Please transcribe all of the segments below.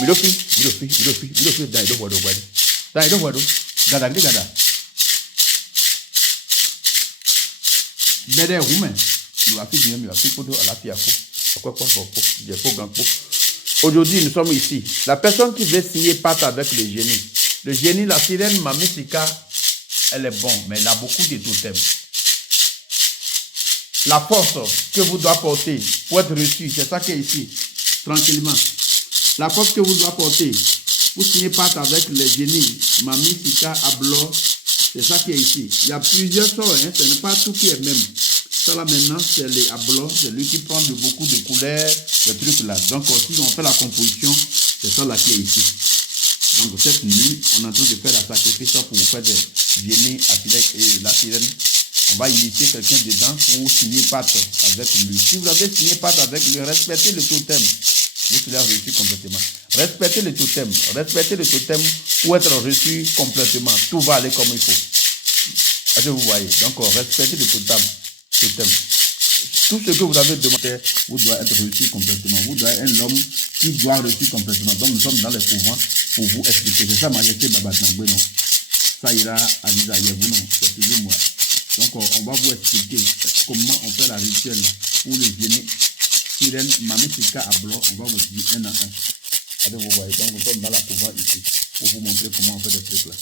Milofi, dans les voies Gada. Bede Roumain, aujourd'hui, nous sommes ici. La personne qui veut signer part avec le génie. Le génie, la sirène Mamisika, elle est bonne, mais elle a beaucoup de totems. La force que vous devez porter pour être reçu, c'est ça qui est ici, tranquillement. La force que vous devez porter pour signer part avec le génie Mamisika Ablo, c'est ça qui est ici. Il y a plusieurs sorts, hein, ce n'est pas tout qui est même. Ça là maintenant, c'est les ablos, c'est lui qui prend beaucoup de couleurs, le truc là. Donc si on fait la composition, c'est ça là qui est ici. Donc cette nuit, on est en train de faire la sacrifice pour faire des génies et la sirène. On va initier quelqu'un dedans pour signer pacte avec lui. Si vous avez signé pacte avec lui, respectez le totem. Vous serez reçu complètement. Respectez le totem pour être reçu complètement. Tout va aller comme il faut. Est-ce que vous voyez? Donc respectez le totem. Tout ce que vous avez demandé, vous devez être reçu complètement. Vous devez être un homme qui doit reçu complètement. Donc nous sommes dans les couvents pour vous expliquer. C'est ça, Majesté Baba Tangwe, non. Ça ira à Nisaïe, vous non. C'est toujours moi. Donc on va vous expliquer comment on fait la rituel pour les génies. Sirène, Mamisika à blanc, on va vous dire un à un. Vous voyez, donc nous sommes dans la couvent ici pour vous montrer comment on fait des trucs là.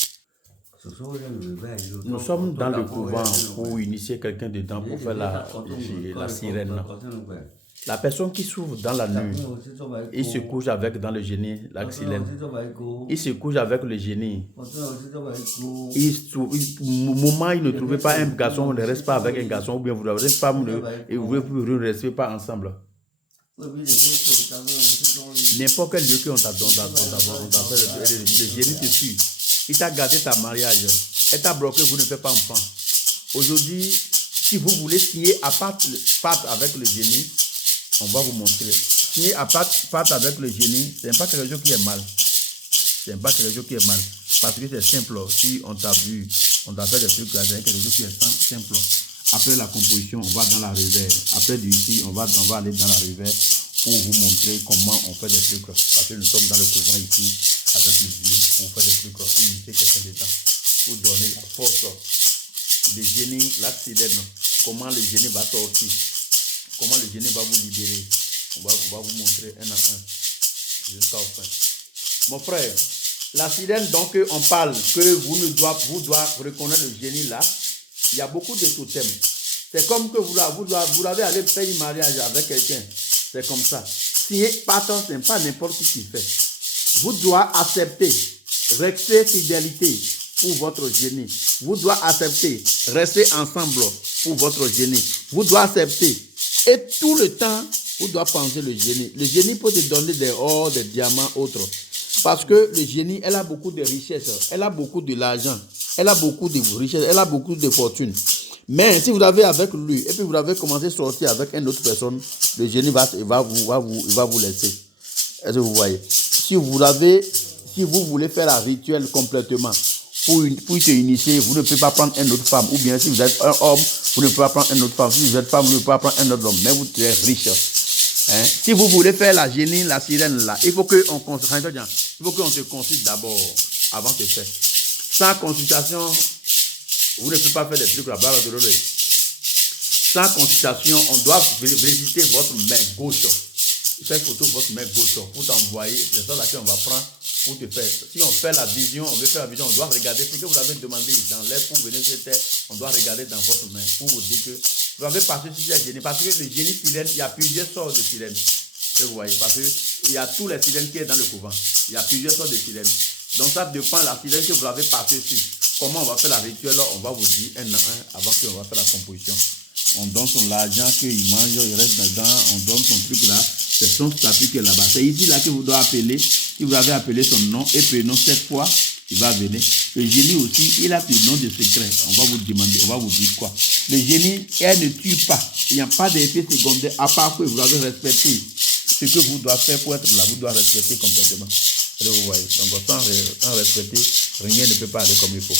Nous sommes dans le couvent pour initier quelqu'un dedans pour faire la sirène. La personne qui s'ouvre dans la nuit, il se couche avec dans le génie, la sirène. Il se couche avec le génie. Au moment il ne trouvait pas un garçon, on ne reste pas avec un garçon, ou bien vous ne restez pas, et vous ne restez pas ensemble. N'importe quel lieu qu'on t'a donné, le génie te suit. Il t'a gardé ta mariage, il t'a bloqué, vous ne faites pas enfant. Aujourd'hui, si vous voulez signer à part avec le génie, on va vous montrer. Signer à part avec le génie, ce n'est pas quelque chose qui est mal. Ce n'est pas quelque chose qui est mal. Parce que c'est simple. Si on t'a vu, on t'a fait des trucs là, c'est quelque chose qui est simple. Après la composition, on va dans la rivière. Après d'ici, on va aller dans la rivière pour vous montrer comment on fait des trucs. Parce que nous sommes dans le couvent ici, avec le génie, pour faire des trucs, pour imiter quelqu'un dedans, pour donner la force. Le génie, la sirène, comment le génie va sortir, comment le génie va vous libérer. On va vous montrer un à un, jusqu'à la fin. Mon frère, la sirène, donc, on parle que vous doit reconnaître le génie là. Il y a beaucoup de totems. C'est comme que vous avez allé faire un mariage avec quelqu'un. C'est comme ça. Signer partant, ce n'est pas n'importe qui fait. Vous devez accepter, rester fidélité pour votre génie. Vous devez accepter, rester ensemble pour votre génie. Vous devez accepter. Et tout le temps, vous devez penser le génie. Le génie peut te donner des or, des diamants, autres. Parce que le génie, elle a beaucoup de richesses. Elle a beaucoup de l'argent. Elle a beaucoup de richesses. Elle a beaucoup de fortune. Mais si vous avez avec lui, et puis vous avez commencé à sortir avec une autre personne, le génie va vous laisser. Est-ce que vous voyez? Si vous voulez faire la rituel complètement, pour se initier, vous ne pouvez pas prendre une autre femme. Ou bien si vous êtes un homme, vous ne pouvez pas prendre une autre femme. Si vous êtes femme, vous ne pouvez pas prendre un autre homme. Mais vous êtes riche. Hein? Si vous voulez faire la génie, la sirène là, il faut qu'on se consulte d'abord avant de faire. Sans consultation, vous ne pouvez pas faire des trucs là-bas. Sans consultation, on doit visiter votre main gauche. Faire photo de votre main gauche pour t'envoyer. C'est ça là qu'on va prendre pour te faire. Si on fait la vision, on doit regarder ce que vous avez demandé dans l'air pour venir sur terre. On doit regarder dans votre main pour vous dire que vous avez passé sur cette génie. Parce que le génie sirène, il y a plusieurs sortes de sirènes. Vous voyez, parce qu'il y a tous les sirènes qui sont dans le couvent. Il y a plusieurs sortes de sirènes. Donc ça dépend de la sirène que vous avez passé sur. Comment on va faire la rituel, on va vous dire un à un avant qu'on va faire la composition. On donne son argent qu'il mange, il reste dedans, on donne son truc là, c'est son statut qui est là-bas. C'est ici là que vous devez appeler, si vous avez appelé son nom et prénom cette fois, il va venir. Le génie aussi, il a le nom de secret. On va vous demander, on va vous dire quoi. Le génie, elle ne tue pas. Il n'y a pas d'effet secondaire, à part que vous avez respecté ce que vous devez faire pour être là. Vous devez respecter complètement. Vous voyez. Donc sans respecter, rien ne peut pas aller comme il faut.